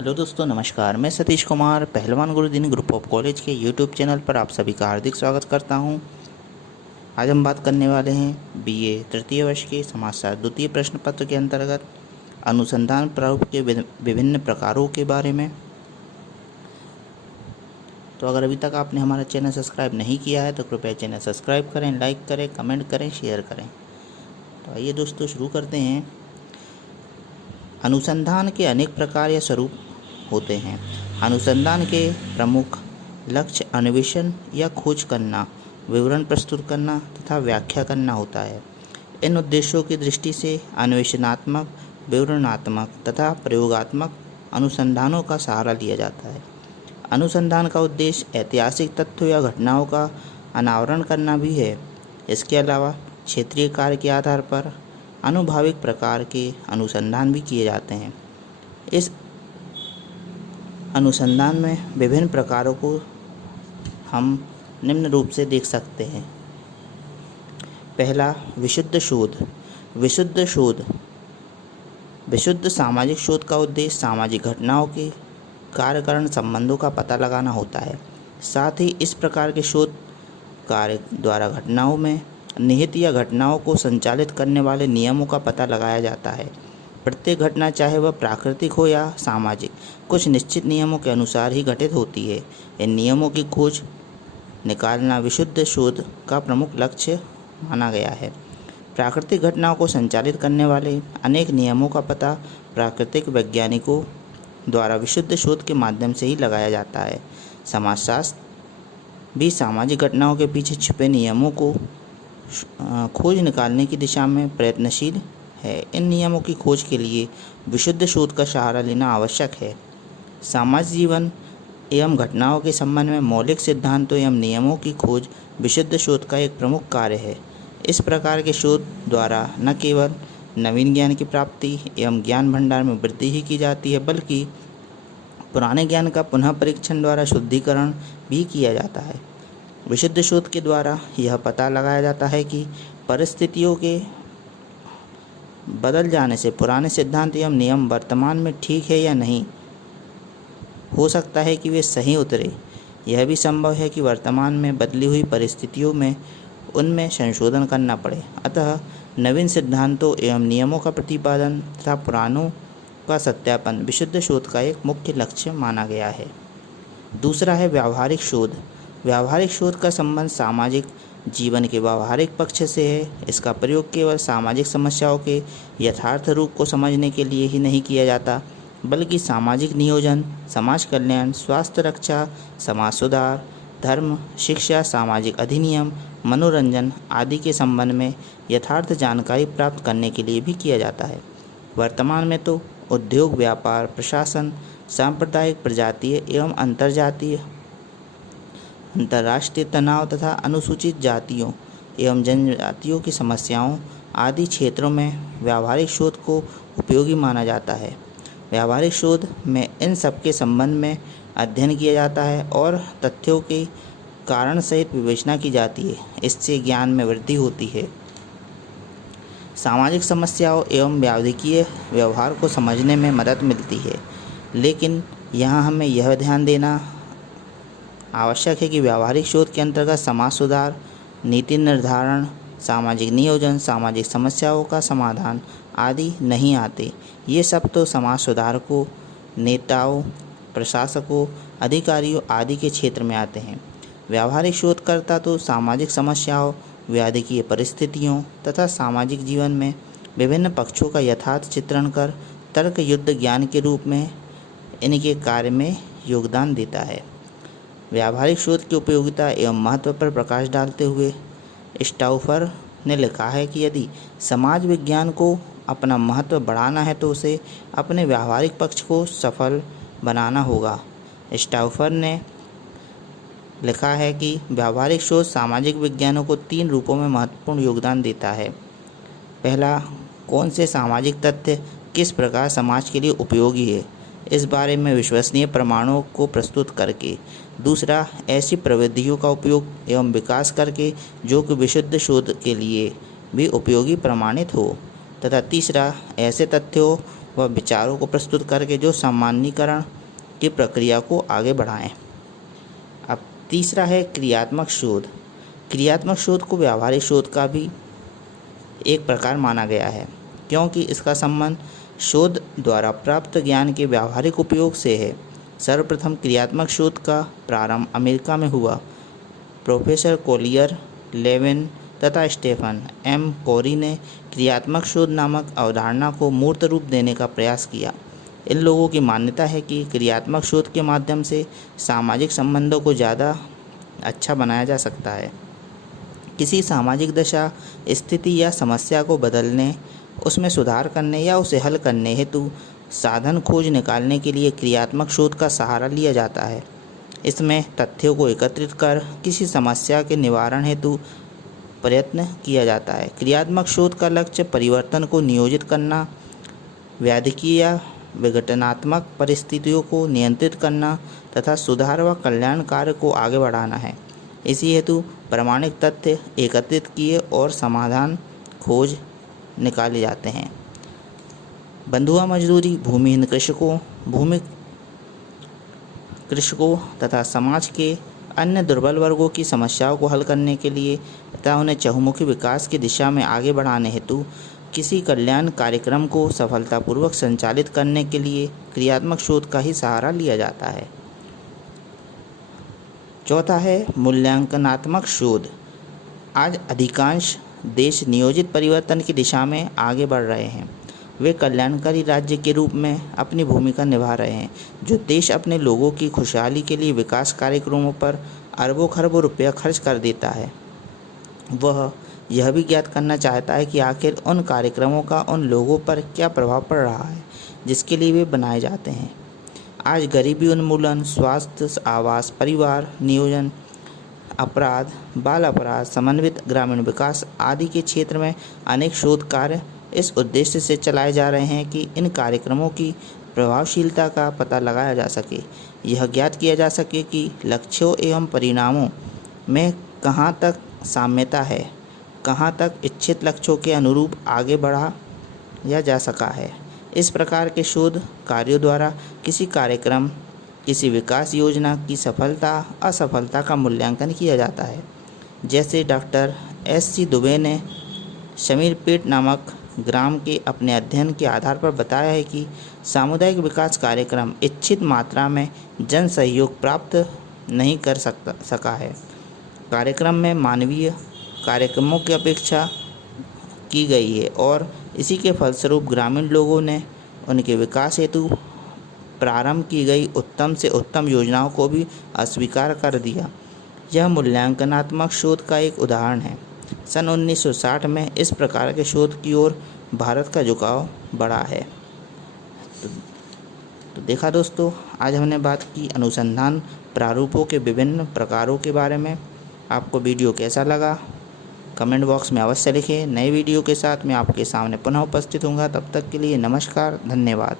Hello दोस्तों, नमस्कार। मैं सतीश कुमार पहलवान गुरुदिन ग्रुप ऑफ कॉलेज के यूट्यूब चैनल पर आप सभी का हार्दिक स्वागत करता हूं। आज हम बात करने वाले हैं बीए तृतीय वर्ष के समाजशास्त्र द्वितीय प्रश्न पत्र के अंतर्गत अनुसंधान प्रारूप के विभिन्न प्रकारों के बारे में। तो अगर अभी तक आपने हमारा चैनल सब्सक्राइब नहीं किया है तो कृपया चैनल सब्सक्राइब करें, लाइक करें, कमेंट करें, शेयर करें। तो आइए दोस्तों शुरू करते हैं। अनुसंधान के अनेक प्रकार या स्वरूप होते हैं। अनुसंधान के प्रमुख लक्ष्य अन्वेषण या खोज करना, विवरण प्रस्तुत करना तथा व्याख्या करना होता है। इन उद्देश्यों की दृष्टि से अन्वेषणात्मक, विवरणात्मक तथा प्रयोगात्मक अनुसंधानों का सहारा लिया जाता है। अनुसंधान का उद्देश्य ऐतिहासिक तथ्यों या घटनाओं का अनावरण करना भी है। इसके अलावा क्षेत्रीय कार्य के आधार पर आनुभाविक प्रकार के अनुसंधान भी किए जाते हैं। इस अनुसंधान में विभिन्न प्रकारों को हम निम्न रूप से देख सकते हैं। पहला, विशुद्ध शोध। विशुद्ध सामाजिक शोध का उद्देश्य सामाजिक घटनाओं के कार्यकारण संबंधों का पता लगाना होता है। साथ ही इस प्रकार के शोध कार्य द्वारा घटनाओं में निहित या घटनाओं को संचालित करने वाले नियमों का पता लगाया जाता है। प्रत्येक घटना, चाहे वह प्राकृतिक हो या सामाजिक, कुछ निश्चित नियमों के अनुसार ही घटित होती है। इन नियमों की खोज निकालना विशुद्ध शोध का प्रमुख लक्ष्य माना गया है। प्राकृतिक घटनाओं को संचालित करने वाले अनेक नियमों का पता प्राकृतिक वैज्ञानिकों द्वारा विशुद्ध शोध के माध्यम से ही लगाया जाता है। समाजशास्त्र भी सामाजिक घटनाओं के पीछे छिपे नियमों को खोज निकालने की दिशा में प्रयत्नशील है। इन नियमों की खोज के लिए विशुद्ध शोध का सहारा लेना आवश्यक है। सामाजिक जीवन एवं घटनाओं के संबंध में मौलिक सिद्धांतों एवं नियमों की खोज विशुद्ध शोध का एक प्रमुख कार्य है। इस प्रकार के शोध द्वारा न केवल नवीन ज्ञान की प्राप्ति एवं ज्ञान भंडार में वृद्धि ही की जाती है, बल्कि पुराने ज्ञान का पुनः परीक्षण द्वारा शुद्धिकरण भी किया जाता है। विशुद्ध शोध के द्वारा यह पता लगाया जाता है कि परिस्थितियों के बदल जाने से पुराने सिद्धांत एवं नियम वर्तमान में ठीक है या नहीं। हो सकता है कि वे सही उतरे। यह भी संभव है कि वर्तमान में बदली हुई परिस्थितियों में उनमें संशोधन करना पड़े। अतः नवीन सिद्धांतों एवं नियमों का प्रतिपादन तथा पुरानों का सत्यापन विशुद्ध शोध का एक मुख्य लक्ष्य माना गया है। दूसरा है व्यावहारिक शोध। व्यावहारिक शोध का संबंध सामाजिक जीवन के व्यावहारिक पक्ष से है। इसका प्रयोग केवल सामाजिक समस्याओं के यथार्थ रूप को समझने के लिए ही नहीं किया जाता, बल्कि सामाजिक नियोजन, समाज कल्याण, स्वास्थ्य रक्षा, समाज सुधार, धर्म, शिक्षा, सामाजिक अधिनियम, मनोरंजन आदि के संबंध में यथार्थ जानकारी प्राप्त करने के लिए भी किया जाता है। वर्तमान में तो उद्योग, व्यापार, प्रशासन, सांप्रदायिक, प्रजातीय एवं अंतर्राष्ट्रीय तनाव तथा अनुसूचित जातियों एवं जनजातियों की समस्याओं आदि क्षेत्रों में व्यावहारिक शोध को उपयोगी माना जाता है। व्यावहारिक शोध में इन सब के संबंध में अध्ययन किया जाता है और तथ्यों के कारण सहित विवेचना की जाती है। इससे ज्ञान में वृद्धि होती है। सामाजिक समस्याओं एवं व्यावहारिकीय व्यवहार को समझने में मदद मिलती है, लेकिन यहाँ हमें यह ध्यान देना आवश्यक है कि व्यावहारिक शोध के अंतर्गत समाज सुधार, नीति निर्धारण, सामाजिक नियोजन, सामाजिक समस्याओं का समाधान आदि नहीं आते। ये सब तो समाज सुधारकों, नेताओं, प्रशासकों, अधिकारियों आदि के क्षेत्र में आते हैं। व्यावहारिक शोधकर्ता तो सामाजिक समस्याओं, व्याधिकीय परिस्थितियों तथा सामाजिक जीवन में विभिन्न पक्षों का यथार्थ चित्रण कर तर्क युक्त ज्ञान के रूप में इनके कार्य में योगदान देता है। व्यावहारिक शोध की उपयोगिता एवं महत्व पर प्रकाश डालते हुए स्टाउफर ने लिखा है कि यदि समाज विज्ञान को अपना महत्व बढ़ाना है तो उसे अपने व्यावहारिक पक्ष को सफल बनाना होगा। स्टाउफर ने लिखा है कि व्यावहारिक शोध सामाजिक विज्ञानों को 3 रूपों में महत्वपूर्ण योगदान देता है। पहला, कौन से सामाजिक तथ्य किस प्रकार समाज के लिए उपयोगी है, इस बारे में विश्वसनीय प्रमाणों को प्रस्तुत करके। दूसरा, ऐसी प्रविधियों का उपयोग एवं विकास करके जो कि विशुद्ध शोध के लिए भी उपयोगी प्रमाणित हो। तथा तीसरा, ऐसे तथ्यों व विचारों को प्रस्तुत करके जो सामान्यीकरण की प्रक्रिया को आगे बढ़ाएं। अब तीसरा है क्रियात्मक शोध। क्रियात्मक शोध को व्यावहारिक शोध का भी एक प्रकार माना गया है, क्योंकि इसका संबंध शोध द्वारा प्राप्त ज्ञान के व्यावहारिक उपयोग से है। सर्वप्रथम क्रियात्मक शोध का प्रारंभ अमेरिका में हुआ। प्रोफेसर कोलियर, लेविन तथा स्टेफन एम कोरी ने क्रियात्मक शोध नामक अवधारणा को मूर्त रूप देने का प्रयास किया। इन लोगों की मान्यता है कि क्रियात्मक शोध के माध्यम से सामाजिक संबंधों को ज़्यादा अच्छा बनाया जा सकता है। किसी सामाजिक दशा, स्थिति या समस्या को बदलने, उसमें सुधार करने या उसे हल करने हेतु साधन खोज निकालने के लिए क्रियात्मक शोध का सहारा लिया जाता है। इसमें तथ्यों को एकत्रित कर किसी समस्या के निवारण हेतु प्रयत्न किया जाता है। क्रियात्मक शोध का लक्ष्य परिवर्तन को नियोजित करना, व्याधिकीय या विघटनात्मक परिस्थितियों को नियंत्रित करना तथा सुधार व कल्याण कार्य को आगे बढ़ाना है। इसी हेतु प्रामाणिक तथ्य एकत्रित किए और समाधान खोज निकाले जाते हैं। बंधुआ मजदूरी, भूमिहीन कृषकों, भूमि कृषकों तथा समाज के अन्य दुर्बल वर्गों की समस्याओं को हल करने के लिए तथा उन्हें चहुमुखी विकास की दिशा में आगे बढ़ाने हेतु किसी कल्याण कार्यक्रम को सफलतापूर्वक संचालित करने के लिए क्रियात्मक शोध का ही सहारा लिया जाता है। चौथा है मूल्यांकनात्मक शोध। आज अधिकांश देश नियोजित परिवर्तन की दिशा में आगे बढ़ रहे हैं। वे कल्याणकारी राज्य के रूप में अपनी भूमिका निभा रहे हैं। जो देश अपने लोगों की खुशहाली के लिए विकास कार्यक्रमों पर अरबों खरबों रुपया खर्च कर देता है, वह यह भी ज्ञात करना चाहता है कि आखिर उन कार्यक्रमों का उन लोगों पर क्या प्रभाव पड़ रहा है जिसके लिए वे बनाए जाते हैं। आज गरीबी उन्मूलन, स्वास्थ्य, आवास, परिवार नियोजन, अपराध, बाल अपराध, समन्वित ग्रामीण विकास आदि के क्षेत्र में अनेक शोध कार्य इस उद्देश्य से चलाए जा रहे हैं कि इन कार्यक्रमों की प्रभावशीलता का पता लगाया जा सके, यह ज्ञात किया जा सके कि लक्ष्यों एवं परिणामों में कहाँ तक साम्यता है, कहाँ तक इच्छित लक्ष्यों के अनुरूप आगे बढ़ा या जा सका है। इस प्रकार के शोध कार्यों द्वारा किसी कार्यक्रम, किसी विकास योजना की सफलता असफलता का मूल्यांकन किया जाता है। जैसे डॉक्टर S.C. दुबे ने शमीरपेट नामक ग्राम के अपने अध्ययन के आधार पर बताया है कि सामुदायिक विकास कार्यक्रम इच्छित मात्रा में जन सहयोग प्राप्त नहीं कर सका है। कार्यक्रम में मानवीय कार्यक्रमों की अपेक्षा की गई है और इसी के फलस्वरूप ग्रामीण लोगों ने उनके विकास हेतु प्रारंभ की गई उत्तम से उत्तम योजनाओं को भी अस्वीकार कर दिया। यह मूल्यांकनात्मक शोध का एक उदाहरण है। सन 1960 में इस प्रकार के शोध की ओर भारत का झुकाव बढ़ा है। तो देखा दोस्तों, आज हमने बात की अनुसंधान प्रारूपों के विभिन्न प्रकारों के बारे में। आपको वीडियो कैसा लगा कमेंट बॉक्स में अवश्य लिखें। नए वीडियो के साथ मैं आपके सामने पुनः उपस्थित होऊंगा। तब तक के लिए नमस्कार, धन्यवाद।